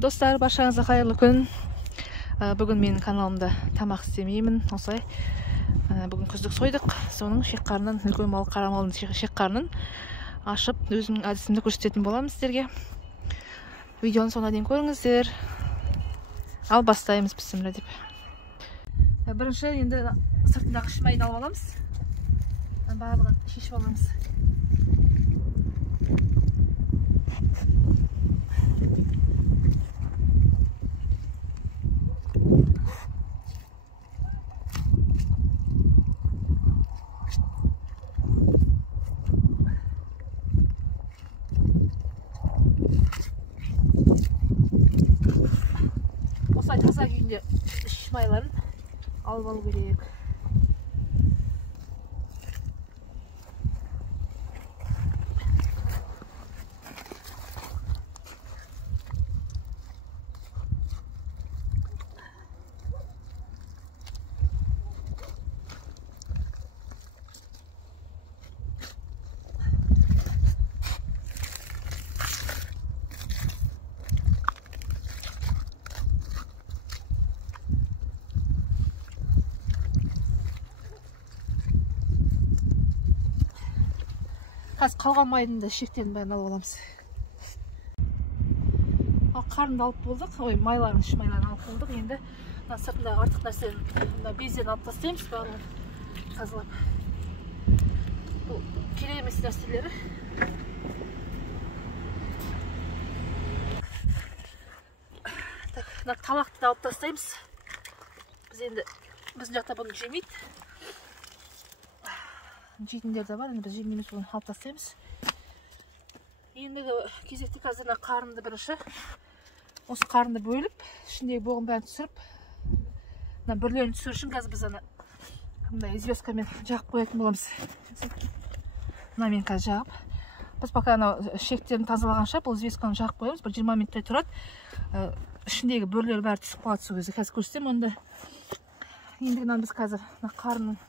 Достар, баршаңызға қайырлы күн. Бүгін менің каналымда тамақ істемеймін. Осылай бүгін күздік сойдық. Соның шек-қарнын, үлкен мал, қара малдың шек-қарнын ашып, өзімнің әдісімді көрсететін боламын сіздерге. Видеоны соңына дейін көріңіздер. Ал бастаймыз бісміллә деп. Бірінші енді сыртындағы шимайын алып аламыз. Барлығын шешіп аламыз. Осылай таза күйінде шимайларын алып алу керек. Қазір қалған майдың да шектерін бәрін алып аламыз. Қарынды алып болдық. Майларын, шимайларын алып болдық. Енді сыртындағы артық нәрсені безден алып тастаймыз, барлығын тазалап. Бұл керек емес нәрселері. Тамақты да алып тастаймыз. Біз енді біздің жақта бұны жемейді. Жейтіндер де бар, біз жемейміз, оны алып тастаймыз. Ендігі кезекте қазір қарынды бірінші. Осы қарынды бөліп, ішіндегі боғын бәрін түсіріп, бірлерін түсіру үшін қазір біз известкамен жағып қоятын боламыз. Мен қазір жағып. Біз пока шектерін тазалағанша бұл известканы жағып қоямыз. Бір 20 минуттай тұрады. Ішіндегі бірлер бәрі түсіп қалады сол кезде. Қазір көрсетем онда. Ендігінен біз қазір қарынның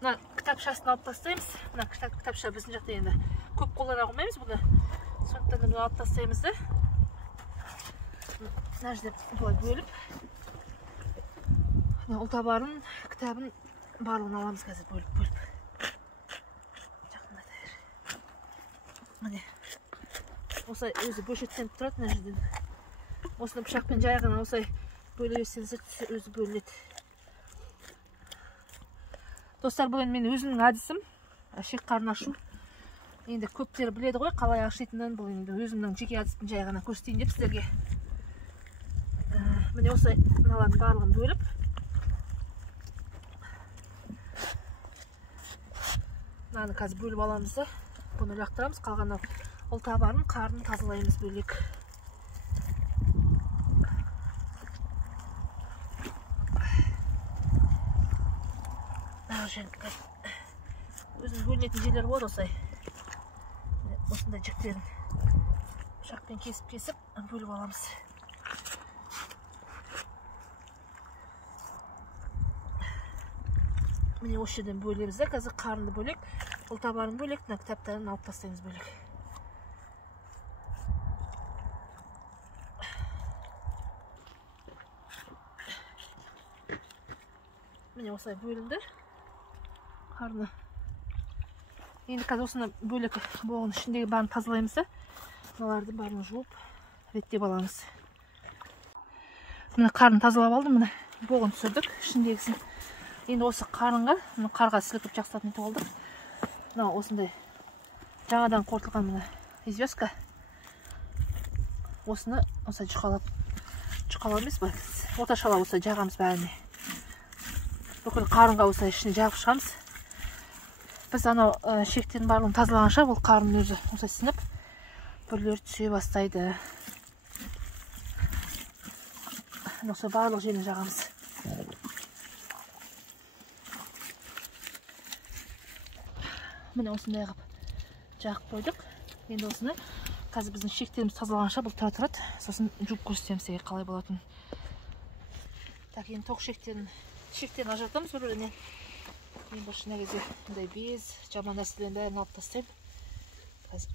кітапшасын алып тастаймыз. Кітапша біздің жақта енді көп қолдана қоймаймыз бұны. Сондықтан бұны алып тастаймыз да. Мына жерде бұлай бөліп, ұлтабарын, кітабын барлығын аламыз қазір бөліп. Жақында тәйір. Міне. Осылай өзі бөлшектеніп тұрады мына жерден. Осыны пышақпен жайғана осылай бөле берсеңіз өзі бөлінеді. Достар, бұл мен өзімнің әдісім, шек-қарын ашу. Енді көптері біледі ғой, қалай ашитынын, бұл енді өзімнің жеке әдісім жай ғана көрсетейін деп сіздерге. Міне осылай мыналардың барлығын бөліп. Мынаны қазір бөліп аламыз да, бұны лақтырамыз, қалған ұлтабарын, қарнын тазалаймыз бөлек. Өзінің бөлінетін жерлер болады осылай. Осындай жіктерін пышақпен кесіп бөліп аламыз. Міне осы жерден бөлеміз да, қазір қарынды бөлек, ұлтабарын бөлек, кітаптарын алып тастаймыз бөлек. Міне осылай бөлінді. Қарны. Енді қазір осыны бөлек боғын ішіндегі барын тазалаймыз да. Мыналарды барын жуып, реттеп аламыз. Міне қарын тазалап алдым, міне боғын түсірдік ішіндегісін. Енді осы қарынға, қарға сілкіп жақсылап нетіп алдық. Осындай жаңадан қорытылған міне известка. Осыны осылай жұқалап емес ба? Орташалап осылай жағамыз бәріне. Бүкіл қарынға осылай ішіне жағып шығамыз. Біз шектерін барлығын тазалағанша бұл қарын өзі осылай сынып, бүрлер түсе бастайды. Осылай барлық жерін жағамыз. Міне осындай қып жағып қойдық. Енді осыны қазір біздің шектеріміз тазалағанша бұл тұра тұрады. Сосын жуып көрсетемін сізге қалай болатын. Енді тоқ шектерін ажыратамыз бір-бірінен. Мен бұл шына кезде без, жаман нәрселерін бәрін алып тастаймын. Қазір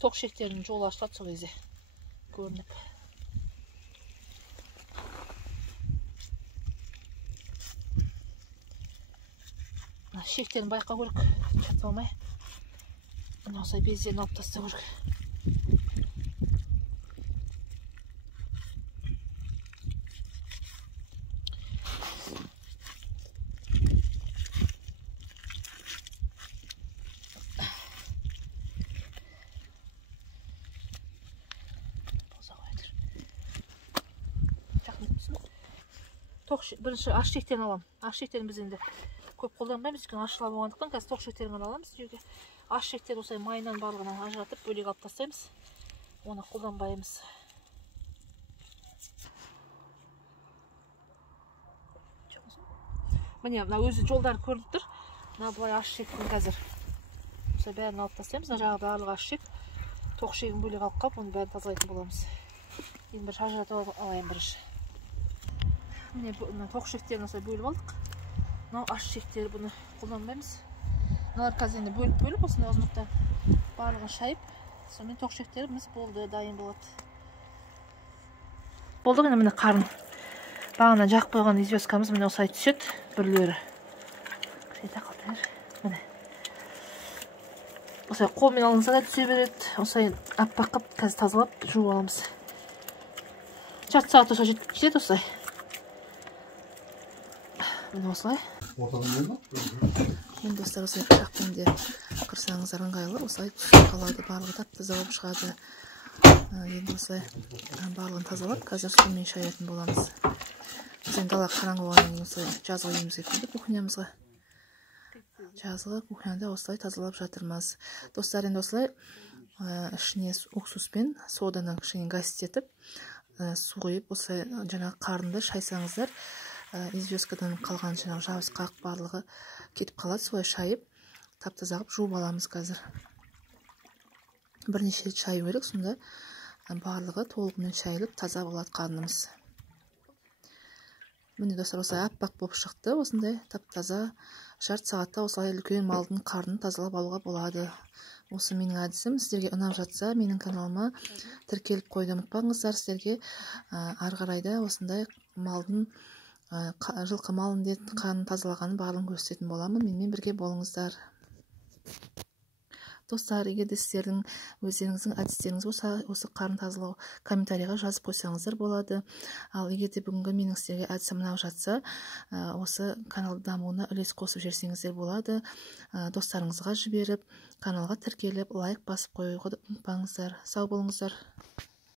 тоқ ішектерінің жолы ашылады, сол кезде көрініп. Ішектерін байқау керек, жатып алмай. Осылай бездерін алып тастау керек. Бірінші аш ішектерін аламын. Аш ішектерін біз енді көп қолданбаймыз, өйткені ашыла болғандықтан қазір тоқ ішектерін ғана аламыз. Аш ішектерді осылай майынан барлығынан ажыратып, бөлек алып тастаймыз. Оны қолданбаймыз. Міне, мына өзі жолдары көрініп тұр. Мына бұлай аш ішектің қазір. Осылай бәрін алып тастаймыз. Мына жағы барлығы аш ішек. Тоқ ішегін бөлек алып қалып, оны бәрін тазалайтын боламыз. Енді бір ажыратып алайын бірінші. Міне тоқ ішектерін осылай бөліп алдық. Мынау аш ішектері, бұны қолданбаймыз. Мыналар қазір енді бөліп осындай ұзындықта барлығын шайып, сонымен тоқ ішектеріміз болды, дайын болады. Болды ғана міне қарын. Бағана жақып қойған известкамыз міне осылай түседі, бірлері. Міне. Осылай қолмен алынса да түсе береді. Осылай аппақ қып қазір тазалап жуып аламыз. Жарты сағат осылай жетеді осылай. Міне осылай. Мен достар осылай пышақпен де қырсаңыздар ыңғайлы, осылай түсіп қалады, барлығы тап-таза болып шығады. Енді осылай барлығын тазалап, қазір сумен шаятын боламыз. Біз енді дала қараңғы болғаннан кейін осылай жазғы үйімізге келдік кухнямызға. Жазғы кухняда осылай тазалап жатырмыз. Достар, енді осылай ішіне уксуспен соданың кішкене гаситетіп, су құйып, осылай жаңағы қарынды шайсаңыздар, известкадан қалған жаңағы жабысқақ барлығы кетіп қалады, солай шайып, тап-таза қылып жуып аламыз қазір. Бірнеше рет шаю керек, сонда барлығы толығымен шайылып таза болады қарнымыз. Міне достар, осылай аппақ болып шықты, осындай тап-таза жарты сағатта осылай үлкен малдың қарнын тазалап алуға болады. Осы менің әдісім. Сіздерге ұнап жатса, менің каналыма тіркеліп қойды ұмытпаңыздар. Сіздерге ары қарайда осындай малдың жылқы малын қанын тазалағанын барлығын көрсететін боламын. Менімен бірге болыңыздар. Достар, егер де сіздердің өздеріңіздің әдістеріңіз болса, осы қарын тазалау комментарийға жазып қойсаңыздар болады. Ал егер де бүгінгі менің сіздерге әдісім ұнап жатса, осы канал дамуына үлес қосып жерсеңіздер болады. Достарыңызға жіберіп, каналға тіркеліп, лайк басып қоюға ұмытпаңыздар. Сау болыңыздар.